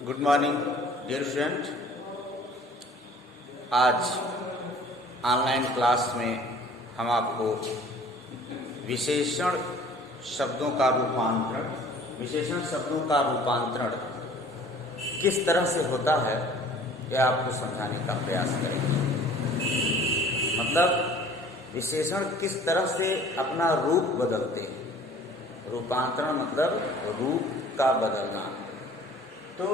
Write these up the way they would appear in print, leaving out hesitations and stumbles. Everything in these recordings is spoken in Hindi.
Good morning dear student. आज ऑनलाइन क्लास में हम आपको विशेषण शब्दों का रूपांतरण किस तरह से होता है यह आपको समझाने का प्रयास करेंगे। मतलब विशेषण किस तरह से अपना रूप बदलते हैं। रूपांतरण मतलब रूप का बदलना। तो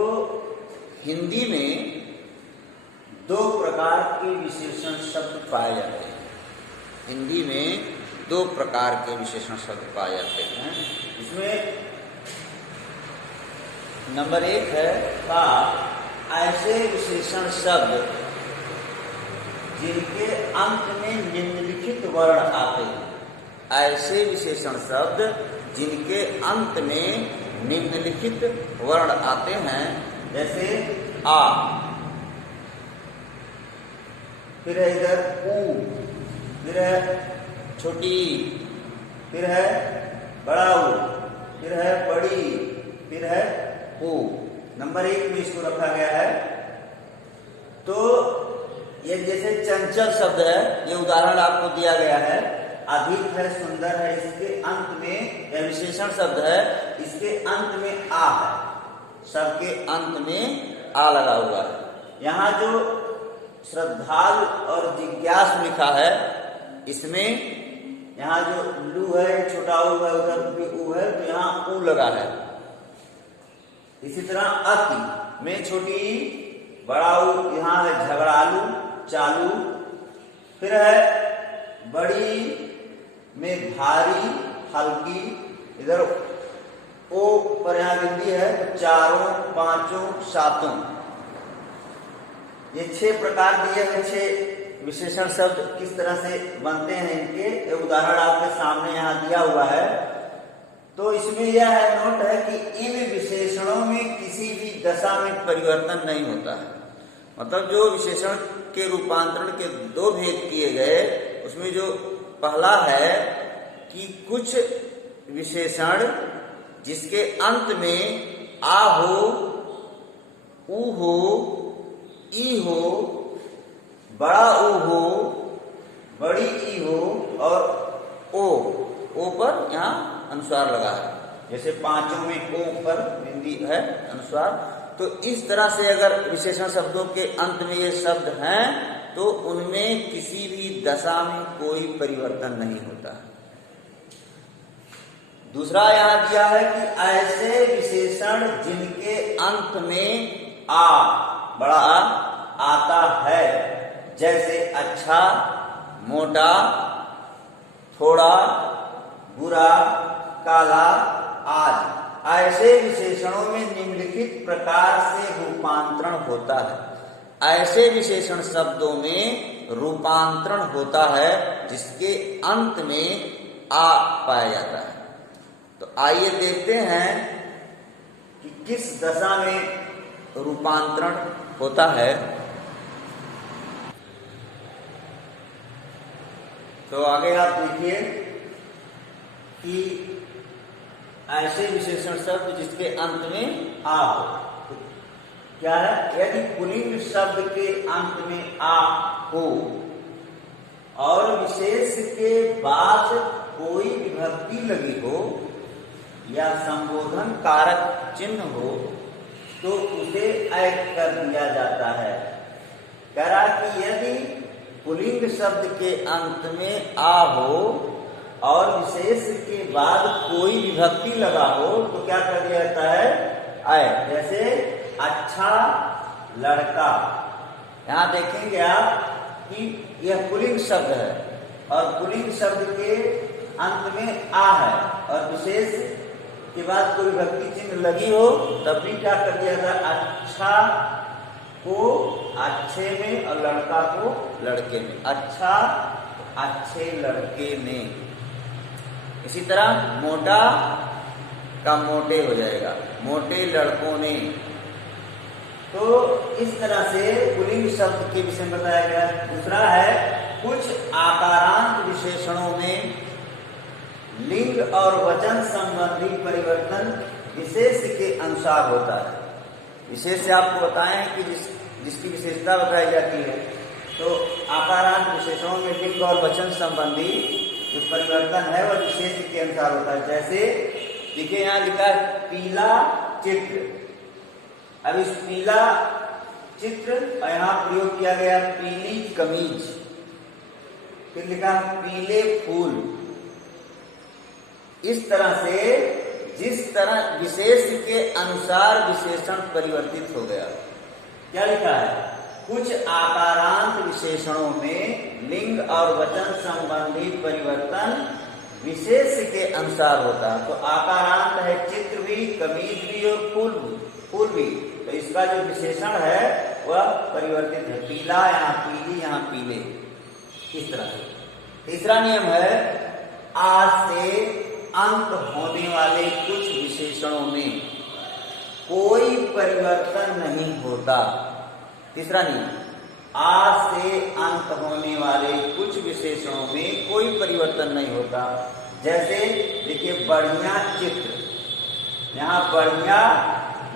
हिंदी में दो प्रकार के विशेषण शब्द पाए जाते हैं। हिंदी में दो प्रकार के विशेषण शब्द पाए जाते हैं। इसमें नंबर एक है का ऐसे विशेषण शब्द जिनके अंत में निम्नलिखित वर्ण आते हैं। ऐसे विशेषण शब्द जिनके अंत में निम्नलिखित वर्ण आते हैं, जैसे आ, फिर है इधर ऊ, फिर है छोटी, फिर है बड़ा ऊ, फिर है बड़ी, फिर है ऊ। नंबर एक में इसको रखा गया है। तो ये जैसे चंचल शब्द है, ये उदाहरण आपको दिया गया है। अधिक है, सुंदर है, इसके अंत में यह विशेषण शब्द है, इसके अंत में आ है। सबके अंत में आ लगा हुआ है। यहाँ जो श्रद्धालु और जिज्ञासु लिखा है, इसमें यहाँ जो लू है, छोटा ऊ है, उधर भी ऊ है, तो यहाँ ऊ लगा है। इसी तरह अति में छोटी, बड़ा ऊ, यहाँ है झगड़ालू, चालू। फिर है बड़ी में भारी, हल्की, इधर ओ पर यहाँ बिंदी है, तो चारों, पांचों, सातों। ये 6 प्रकार दिए हैं। 6 विशेषण शब्द किस तरह से बनते हैं इनके उदाहरण आपके सामने यहाँ दिया हुआ है। तो इसमें यह है नोट है कि इन विशेषणों में किसी भी दशा में परिवर्तन नहीं होता है। मतलब जो विशेषण के रूपांतरण के 2 भेद किए गए, उसमें जो पहला है कि कुछ विशेषण जिसके अंत में आ हो, ऊ हो, ई हो, बड़ा ऊ हो, बड़ी ई हो और ओ पर यहाँ अनुस्वार लगा है। जैसे पांचों में ओ पर बिंदी है, अनुस्वार। तो इस तरह से अगर विशेषण शब्दों के अंत में ये शब्द हैं, तो उनमें किसी भी दशा में कोई परिवर्तन नहीं होता। दूसरा यहाँ दिया है कि ऐसे विशेषण जिनके अंत में आ, बड़ा आ, आता है, जैसे अच्छा, मोटा, थोड़ा, बुरा, काला आदि। ऐसे विशेषणों में निम्नलिखित प्रकार से रूपांतरण होता है। ऐसे विशेषण शब्दों में रूपांतरण होता है जिसके अंत में आ पाया जाता है। तो आइए देखते हैं कि किस दशा में रूपांतरण होता है। तो आगे आप देखिए कि ऐसे विशेषण शब्द जिसके अंत में आ हो। क्या है? यदि पुल्लिंग शब्द के अंत में आ हो और विशेष के बाद कोई विभक्ति लगी हो या संबोधन कारक चिन्ह हो, तो उसे ऐड कर दिया जाता है। कह रहा कि यदि पुल्लिंग शब्द के अंत में आ हो और विशेष के बाद कोई विभक्ति लगा हो, तो क्या कर दिया जाता है? ऐड। जैसे अच्छा लड़का। यहां देखेंगे आप कि यह पुल्लिंग शब्द है और पुल्लिंग शब्द के अंत में आ है और विशेष के बाद कोई विभक्ति चिन्ह लगी हो, तब भी क्या कर दिया जाता? अच्छा को अच्छे में और लड़का को लड़के में। अच्छा, अच्छे लड़के ने। इसी तरह मोटा का मोटे हो जाएगा, मोटे लड़कों ने। तो इस तरह से पुल्लिंग शब्द के विषय में बताया गया। दूसरा है कुछ आकारांत विशेषणों में लिंग और वचन संबंधी परिवर्तन विशेष के अनुसार होता है। विशेष से आपको बताएं कि जिसकी विशेषता बताई जाती है। तो आकारांत विशेषणों में लिंग और वचन संबंधी जो परिवर्तन है वह विशेष के अनुसार होता है। जैसे देखिए यहाँ लिखा है पीला चित्र। अब इस पीला चित्र और यहाँ प्रयोग किया गया पीली कमीज। फिर लिखा पीले फूल। इस तरह से जिस तरह विशेष के अनुसार विशेषण परिवर्तित हो गया। क्या लिखा है? कुछ आकारांत विशेषणों में लिंग और वचन संबंधी परिवर्तन विशेष के अनुसार होता है। तो आकारांत है चित्र भी, कमीज भी और फूल भी। तो इसका जो विशेषण है वह परिवर्तित है। पीला यहाँ पीली, यहाँ पीले, इस तरह से। तीसरा नियम है आज से अंत होने वाले कुछ विशेषणों में कोई परिवर्तन नहीं होता। तीसरा नियम, आज से अंत होने वाले कुछ विशेषणों में कोई परिवर्तन नहीं होता। जैसे देखिए बढ़िया चित्र, यहाँ बढ़िया,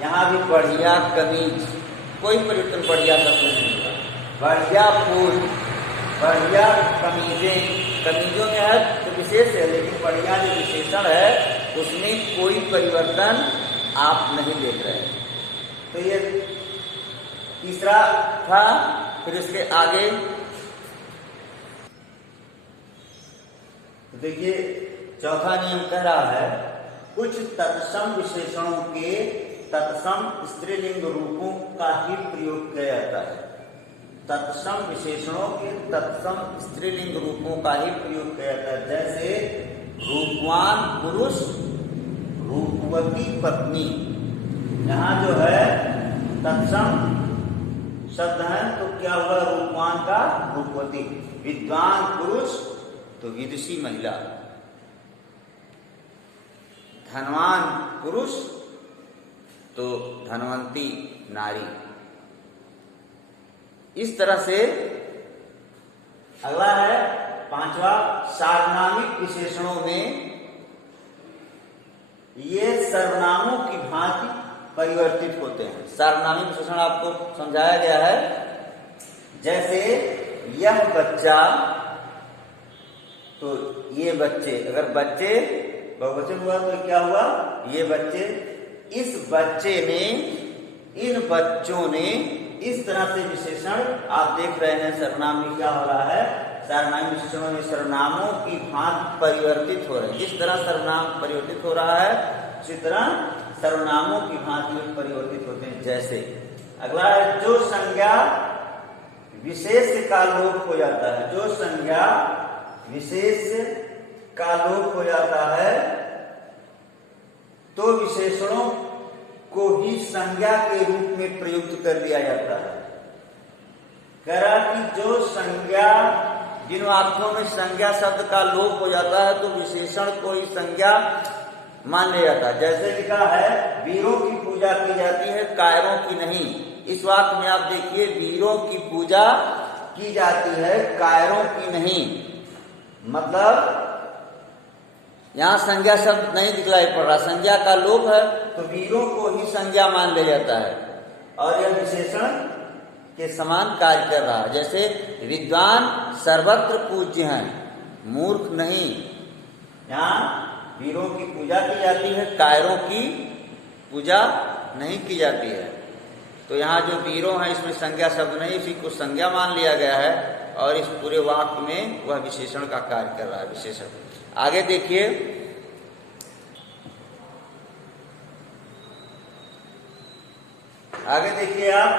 यहाँ भी बढ़िया कमीज, कोई परिवर्तन बढ़िया शब्द नहीं होगा। बढ़िया फूल, बढ़िया कमीजें, कमीजों में है तो विशेष है, लेकिन बढ़िया जो विशेषण है उसमें कोई परिवर्तन आप नहीं देख रहे। तो ये तीसरा था। फिर इसके आगे देखिए चौथा नियम कह रहा है कुछ तत्सम विशेषणों के तत्सम स्त्रीलिंग रूपों का ही प्रयोग किया जाता है। तत्सम विशेषणों के तत्सम स्त्रीलिंग रूपों का ही प्रयोग किया जाता है। जैसे रूपवान पुरुष, रूपवती पत्नी। यहाँ जो है तत्सम शब्द है तो क्या हुआ? रूपवान का रूपवती, विद्वान पुरुष तो विदुषी महिला, धनवान पुरुष तो धनवंती नारी। इस तरह से अगला है पांचवा, सार्वनामिक विशेषणों में ये सर्वनामों की भांति परिवर्तित होते हैं। सार्वनामिक विशेषण आपको समझाया गया है। जैसे यह बच्चा तो ये बच्चे, अगर बच्चे बहुवचन हुआ तो क्या हुआ? ये बच्चे, इस बच्चे ने, इन बच्चों ने, इस तरह से विशेषण आप देख रहे हैं। सर्वनाम में क्या हो रहा है? सर्वनाम विशेषणों में सर्वनामों की भांति परिवर्तित हो रहे हैं। जिस तरह सर्वनाम परिवर्तित हो रहा है उसी तरह सर्वनामों की भांति में परिवर्तित होते हैं। जैसे अगला है जो संज्ञा विशेष का लोप हो जाता है। जो संज्ञा विशेष का लोप हो जाता है तो विशेषणों को ही संज्ञा के रूप में प्रयुक्त कर दिया जाता है। कह रहा कि जो संज्ञा, जिन वाक्यों में संज्ञा शब्द का लोप हो जाता है तो विशेषण को ही संज्ञा मान लिया जाता है। जैसे लिखा है वीरों की पूजा की जाती है, कायरों की नहीं। इस वाक्य में आप देखिए वीरों की पूजा की जाती है, कायरों की नहीं। मतलब यहाँ संज्ञा शब्द नहीं दिखलाई पड़ रहा, संज्ञा का लोप है तो वीरों को ही संज्ञा मान लिया जाता है और यह विशेषण के समान कार्य कर रहा है। जैसे विद्वान सर्वत्र पूज्य हैं, मूर्ख नहीं। यहाँ वीरों की पूजा की जाती है, कायरों की पूजा नहीं की जाती है। तो यहाँ जो वीरों हैं इसमें संज्ञा शब्द नहीं, इसी को संज्ञा मान लिया गया है और इस पूरे वाक्य में वह विशेषण का कार्य कर रहा है, विशेषण। आगे देखिए आप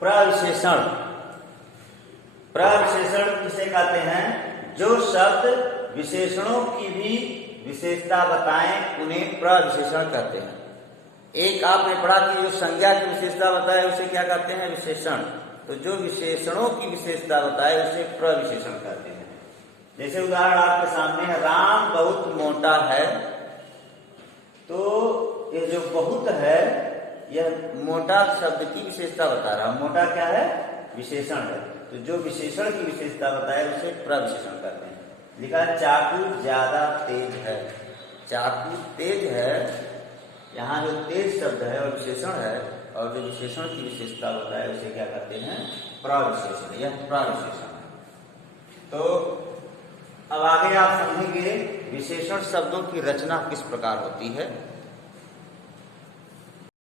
प्रविशेषण। प्रविशेषण किसे कहते हैं? जो शब्द विशेषणों की भी विशेषता बताएं उन्हें प्रविशेषण कहते हैं। एक आपने पढ़ा कि जो संज्ञा की विशेषता बताए उसे क्या कहते हैं? विशेषण। तो जो विशेषणों की विशेषता बताए उसे प्रविशेषण कहते हैं। जैसे उदाहरण आपके सामने है, राम बहुत मोटा है। तो ये जो बहुत है यह मोटा शब्द की विशेषता बता रहा है। मोटा क्या है? विशेषण है। तो जो विशेषण की विशेषता बताए उसे प्रविशेषण कहते हैं। लिखा चाकू ज्यादा तेज है। चाकू तेज है यहाँ जो तेज शब्द है और विशेषण है, और जो विशेषण की विशेषता बताए उसे क्या कहते हैं, प्रविशेषण। यह प्रविशेषण है। तो अब आगे आप समझेंगे विशेषण शब्दों की रचना किस प्रकार होती है।